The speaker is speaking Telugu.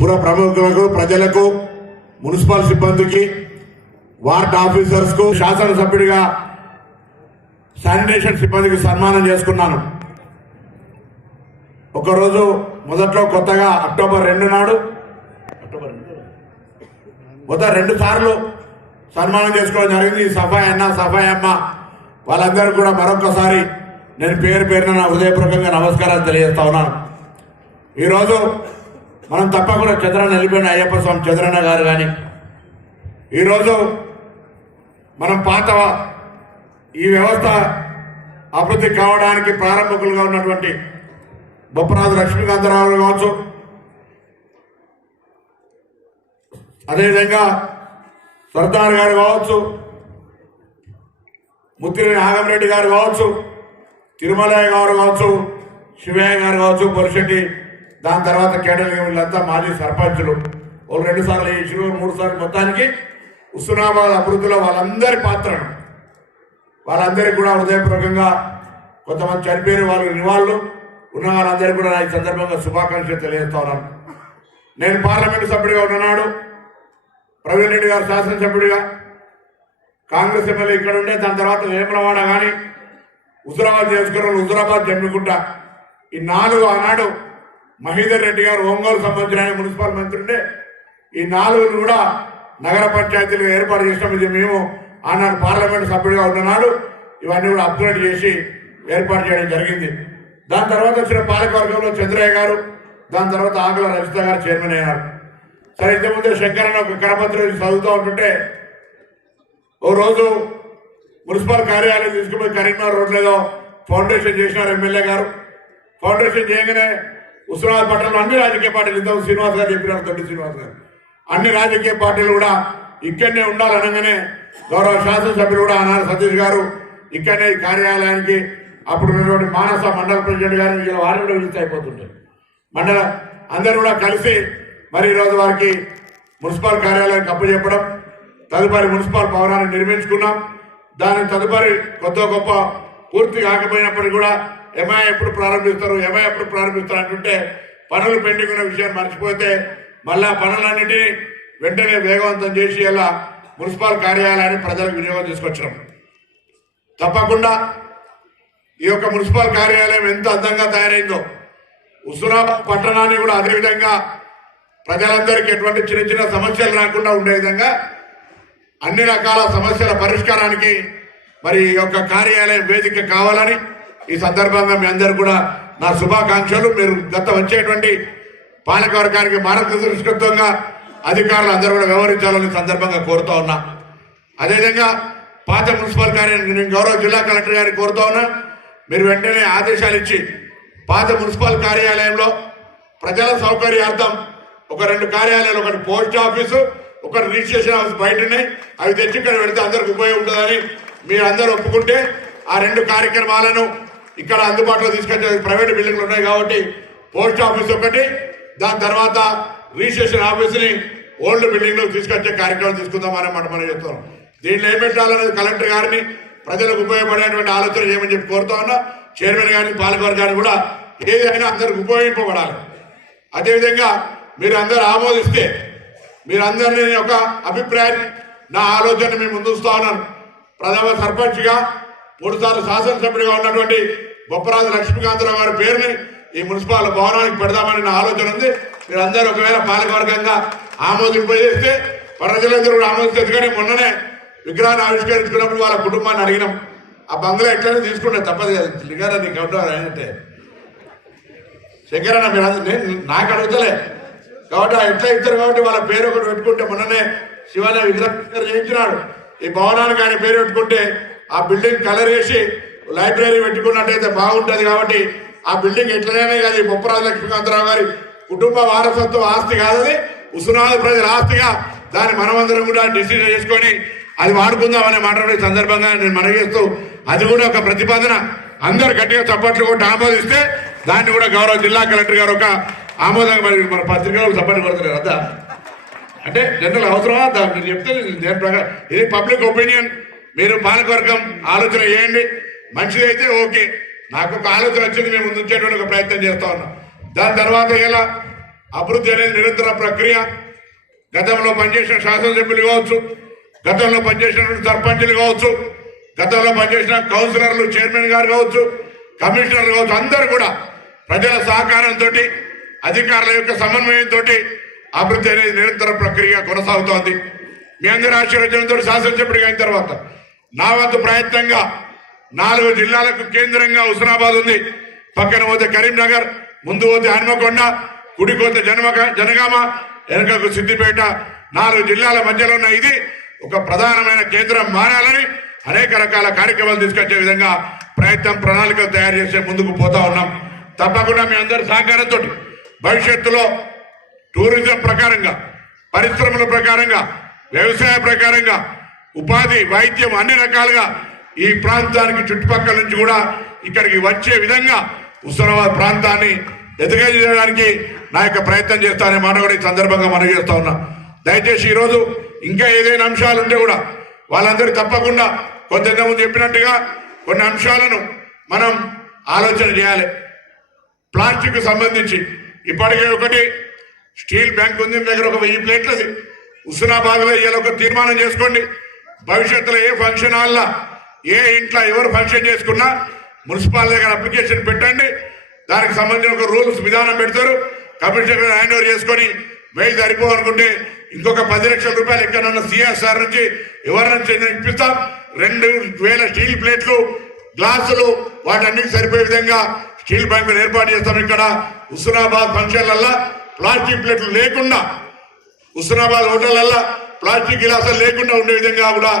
పుర ప్రముఖులకు ప్రజలకు మున్సిపల్ సిబ్బందికి వార్డ్ ఆఫీసర్స్కు శాసనసభ్యుడిగా శానిటేషన్ సిబ్బందికి సన్మానం చేసుకున్నాను. ఒకరోజు మొదట్లో కొత్తగా అక్టోబర్ రెండు నాడు అక్టోబర్ రెండు మొదట రెండు సార్లు సన్మానం చేసుకోవడం జరిగింది. ఈ సఫాయి అన్న సఫాయి అమ్మ వాళ్ళందరూ కూడా మరొకసారి నేను పేరు పేరున నా హృదయపూర్వకంగా నమస్కారాలు తెలియజేస్తా ఉన్నాను. ఈరోజు మనం తప్పకుండా చంద్రన్న వెళ్ళిపోయిన అయ్యప్ప స్వామి చంద్రన్న గారు కానీ ఈరోజు మనం పాత ఈ వ్యవస్థ అభివృద్ధి కావడానికి ప్రారంభకులుగా ఉన్నటువంటి బొప్పరాజు లక్ష్మీకాంతరావు కావచ్చు. అదేవిధంగా సర్దార్ గారు కావచ్చు ముత్తిరి నాగంరెడ్డి గారు కావచ్చు తిరుమలయ్య గారు కావచ్చు శివయ్య గారు కావచ్చు పొలిశెట్టి దాని తర్వాత కేడల్ వీళ్ళంతా మాజీ సర్పంచులు. వాళ్ళు రెండు సార్లు వేసిరు మూడు సార్లు మొత్తానికి హుస్నాబాద్ అభివృద్ధిలో వాళ్ళందరి పాత్రను వాళ్ళందరికీ కూడా హృదయపూర్వకంగా కొంతమంది చనిపోయిన వాళ్ళు నివాళులు ఉన్న వాళ్ళందరికీ కూడా నా ఈ సందర్భంగా శుభాకాంక్షలు తెలియజేస్తా ఉన్నాను. నేను పార్లమెంటు సభ్యుడిగా ఉన్ననాడు ప్రవీణ్ రెడ్డి గారు శాసనసభ్యుడిగా కాంగ్రెస్ ఎమ్మెల్యే ఇక్కడ ఉండే దాని తర్వాత వేమలవాడ కానీ హుజురాబాద్ చేసుకున్న హుజురాబాద్ జమ్మికుంట ఈ నాలుగు ఆనాడు మహీధర్ రెడ్డి గారు ఒంగోలు సంబంధించిన మున్సిపల్ మంత్రి ఉండే ఈ నాలుగు కూడా నగర పంచాయతీలు ఏర్పాటు చేసినాం. ఇది మేము ఆనాడు పార్లమెంట్ సభ్యుడిగా ఉన్ననాడు ఇవన్నీ కూడా అప్గ్రేడ్ చేసి ఏర్పాటు చేయడం జరిగింది. దాని తర్వాత వచ్చిన పాలకవర్గంలో చంద్రయ్య గారు దాని తర్వాత ఆకుల రజిత గారు చైర్మన్ అయ్యారు సరే ఇంతకుముందు శంకరన్న ఒక కరపత్రం చదువుతూ ఉంటుంటే ఓ రోజు మున్సిపల్ కార్యాలయం తీసుకుపోయి కరీంనగర్ రోడ్లేదో ఫౌండేషన్ చేసినారు ఎమ్మెల్యే గారు. ఫౌండేషన్ చేయగానే ఉస్మానాబాద్ పట్టణంలో అన్ని రాజకీయ పార్టీలు ఇంతకు శ్రీనివాస్ గారు చెప్పినారు తొట్టి శ్రీనివాస్ గారు. అన్ని రాజకీయ పార్టీలు కూడా ఇక్కడనే ఉండాలనగానే గౌరవ శాసనసభ్యులు కూడా ఆనాడు సతీష్ గారు ఇక్కడనే ఈ కార్యాలయానికి అప్పుడు ఉన్నటువంటి మానస మండల ప్రెసిడెంట్ గారు వీళ్ళ వారిని కూడా పిలిచి అయిపోతుంటారు మండల అందరూ కూడా కలిసి మరి ఈరోజు వారికి మున్సిపల్ కార్యాలయానికి అప్పు చెప్పడం తదుపరి మున్సిపల్ భవనాన్ని నిర్మించుకున్నాం. దాని తదుపరి కొత్త గొప్ప పూర్తి కాకపోయినప్పటికీ కూడా ఎంఐ ఎప్పుడు ప్రారంభిస్తారు? ఎమా ఎప్పుడు ప్రారంభిస్తారు అంటుంటే పనులు పెండింగ్ ఉన్న విషయాన్ని మర్చిపోతే మళ్ళా పనులన్నిటినీ వెంటనే వేగవంతం చేసి ఇలా మున్సిపల్ కార్యాలయాన్ని ప్రజలకు వినియోగం తీసుకొచ్చడం తప్పకుండా ఈ యొక్క మున్సిపల్ కార్యాలయం ఎంత అందంగా తయారైందో హుస్నాబాద్ పట్టణాన్ని కూడా అదేవిధంగా ప్రజలందరికీ ఎటువంటి చిన్న చిన్న సమస్యలు రాకుండా ఉండే విధంగా అన్ని రకాల సమస్యల పరిష్కారానికి మరి ఈ యొక్క కార్యాలయం వేదిక కావాలని ఈ సందర్భంగా మీ అందరు కూడా నా శుభాకాంక్షలు. మీరు గత వచ్చేటువంటి పాలకవర్గానికి మార్గదర్శకత్వంగా అధికారులు అందరూ కూడా వ్యవహరించాలని సందర్భంగా కోరుతా ఉన్నా. అదేవిధంగా పాత మున్సిపల్ కార్యాలయం నేను గౌరవ జిల్లా కలెక్టర్ గారికి కోరుతా ఉన్నా. మీరు వెంటనే ఆదేశాలు ఇచ్చి పాత మున్సిపల్ కార్యాలయంలో ప్రజల సౌకర్యార్థం ఒక రెండు కార్యాలయాలు ఒకటి పోస్ట్ ఆఫీసు ఒకటి రిజిస్ట్రేషన్ ఆఫీస్ బయట ఉన్నాయి అవి తెచ్చి ఇక్కడ పెడితే అందరికి ఉపయోగం ఉంటుందని మీరు అందరూ ఒప్పుకుంటే ఆ రెండు కార్యక్రమాలను ఇక్కడ అందుబాటులో తీసుకొచ్చే ప్రైవేట్ బిల్డింగ్లు ఉన్నాయి కాబట్టి పోస్ట్ ఆఫీస్ ఒకటి దాని తర్వాత రిజిస్ట్రేషన్ ఆఫీస్ని ఓల్డ్ బిల్డింగ్లో తీసుకొచ్చే కార్యక్రమం తీసుకుందామని మాట మనం చెప్తున్నాం. దీంట్లో ఏం పెట్టాలనేది కలెక్టర్ గారిని ప్రజలకు ఉపయోగపడేటువంటి ఆలోచన చేయమని చెప్పి కోరుతా ఉన్నా. చైర్మన్ గారిని పాలకవర్గాన్ని కూడా ఏదైనా అందరికి ఉపయోగింపబడాలి. అదేవిధంగా మీరు అందరు ఆమోదిస్తే మీరందరినీ ఒక అభిప్రాయాన్ని నా ఆలోచన మేము ముందుస్తా ఉన్నాను. ప్రథమ సర్పంచ్గా మూడు సార్లు శాసనసభ్యుడిగా ఉన్నటువంటి బొప్పరాజు లక్ష్మీకాంతరావు గారి పేరుని ఈ మున్సిపాల్ భవనానికి పెడదామని నా ఆలోచన ఉంది. మీరందరూ ఒకవేళ పాలకవర్గంగా ఆమోదింపజేస్తే ప్రజలందరూ కూడా ఆమోదిస్తే. ఎందుకంటే మొన్ననే విగ్రహాన్ని ఆవిష్కరించుకున్నప్పుడు వాళ్ళ కుటుంబాన్ని అడిగినాం. ఆ బంగ్లా ఎట్లనే తీసుకుంటే తప్పదు కదా. లింగారా నీకు అవుతారు అంటే. శంకరన్న మీరు నేను నాకు అడుగుతలే. కాబట్టి ఎట్లా ఇస్తారు కాబట్టి వాళ్ళ పేరు ఒకటి పెట్టుకుంటే మొన్ననే శివాలయ విగ్రహం చేయించినాడు. ఈ భవనానికి ఆయన పేరు పెట్టుకుంటే ఆ బిల్డింగ్ కలర్ వేసి లైబ్రరీ పెట్టుకున్నట్టయితే బాగుంటుంది కాబట్టి ఆ బిల్డింగ్ ఎట్లనే కాదు బొప్పరాజు లక్ష్మీకాంతరావు గారి కుటుంబ వారసత్వ ఆస్తి కాదని ఉసునాది ప్రజల ఆస్తిగా దాన్ని మనమందరం కూడా డిసిజన్ చేసుకొని అది వాడుకుందామనే మాట మాట్లాడే సందర్భంగా నేను మనవి చేస్తూ అది కూడా ఒక ప్రతిపాదన. అందరు గట్టిగా చప్పట్లు కొట్టి ఆమోదిస్తే దాన్ని కూడా గౌరవ జిల్లా కలెక్టర్ గారు ఒక ఆమోదంగా మరి మన పత్రికలో చప్పట్లు కొడుతున్నారు. అదా? అంటే జనరల్ అవసరమా? దాన్ని మీరు చెప్తే నేను దేని ప్రకారం ఇది పబ్లిక్ ఒపీనియన్ మీరు పాలకవర్గం ఆలోచన చేయండి. మంచిదైతే ఓకే. నాకు ఒక ఆలోచన వచ్చింది మేము ముందుంచేటువంటి ఒక ప్రయత్నం చేస్తా ఉన్నాం. దాని తర్వాత ఎలా? అభివృద్ధి అనేది నిరంతర ప్రక్రియ. గతంలో పనిచేసిన శాసనసభ్యులు కావచ్చు గతంలో పనిచేసినటువంటి సర్పంచులు కావచ్చు గతంలో పనిచేసిన కౌన్సిలర్లు చైర్మన్ గారు కావచ్చు కమిషనర్లు కావచ్చు అందరూ కూడా ప్రజల సహకారంతో అధికారుల యొక్క సమన్వయంతో అభివృద్ధి అనేది నిరంతర ప్రక్రియ కొనసాగుతోంది. మీ అందరి ఆశీర్వచనంతో శాసనసభ్యుడిగా అయిన తర్వాత నా వంతు ప్రయత్నంగా నాలుగు జిల్లాలకు కేంద్రంగా హుస్నాబాద్ ఉంది. పక్కన పోతే కరీంనగర్ ముందు పోతే హన్మకొండ కుడి పోతే జనమక జనగామ వెనుకకు సిద్దిపేట. నాలుగు జిల్లాల మధ్యలో ఉన్న ఇది ఒక ప్రధానమైన కేంద్రం మారాలని అనేక రకాల కార్యక్రమాలు తీసుకొచ్చే విధంగా ప్రయత్నం ప్రణాళికలు తయారు చేసే ముందుకు పోతా ఉన్నాం. తప్పకుండా మీ అందరి సహకారంతో భవిష్యత్తులో టూరిజం ప్రకారంగా పరిశ్రమల ప్రకారంగా వ్యవసాయ ప్రకారంగా ఉపాధి వైద్యం అన్ని రకాలుగా ఈ ప్రాంతానికి చుట్టుపక్కల నుంచి కూడా ఇక్కడికి వచ్చే విధంగా హుస్నాబాద్ ప్రాంతాన్ని ఎదగజేయడానికి నా యొక్క ప్రయత్నం చేస్తాననే మాట కూడా ఈ సందర్భంగా మనవి చేస్తా ఉన్నా. దయచేసి ఈరోజు ఇంకా ఏదైనా అంశాలు ఉంటే కూడా వాళ్ళందరూ తప్పకుండా కొంతమంది చెప్పినట్టుగా కొన్ని అంశాలను మనం ఆలోచన చేయాలి. ప్లాస్టిక్ సంబంధించి ఇప్పటికే ఒకటి స్టీల్ బ్యాంక్ ఉంది దగ్గర ఒక వెయ్యి ప్లేట్లది. హుస్నాబాద్లో ఇవాళ ఒక తీర్మానం చేసుకోండి. భవిష్యత్తులో ఏ ఫంక్షన్ హాల్లో ఏ ఇంట్లో ఎవరు ఫంక్షన్ చేసుకున్నా మున్సిపాలిటీ దగ్గర అప్లికేషన్ పెట్టండి. దానికి సంబంధించిన ఒక రూల్స్ విధానం పెడతారు. కమిషనర్ హ్యాండ్ ఓవర్ చేసుకొని వెయ్యి సరిపోవాలనుకుంటే ఇంకొక పది లక్షల రూపాయలు ఎక్కడన్నా సిఎస్ఆర్ నుంచి ఎవరి నుంచి ఇప్పిస్తాం. రెండు వేల స్టీల్ ప్లేట్లు గ్లాసులు వాటన్నిటికి సరిపోయే విధంగా స్టీల్ బ్యాంకులు ఏర్పాటు చేస్తాం ఇక్కడ. హుస్నాబాద్ ఫంక్షన్లల్లా ప్లాస్టిక్ ప్లేట్లు లేకుండా హుస్నాబాద్ హోటళ్ళల్లా ప్లాస్టిక్ గిలాసాలు లేకుండా ఉండే విధంగా కూడా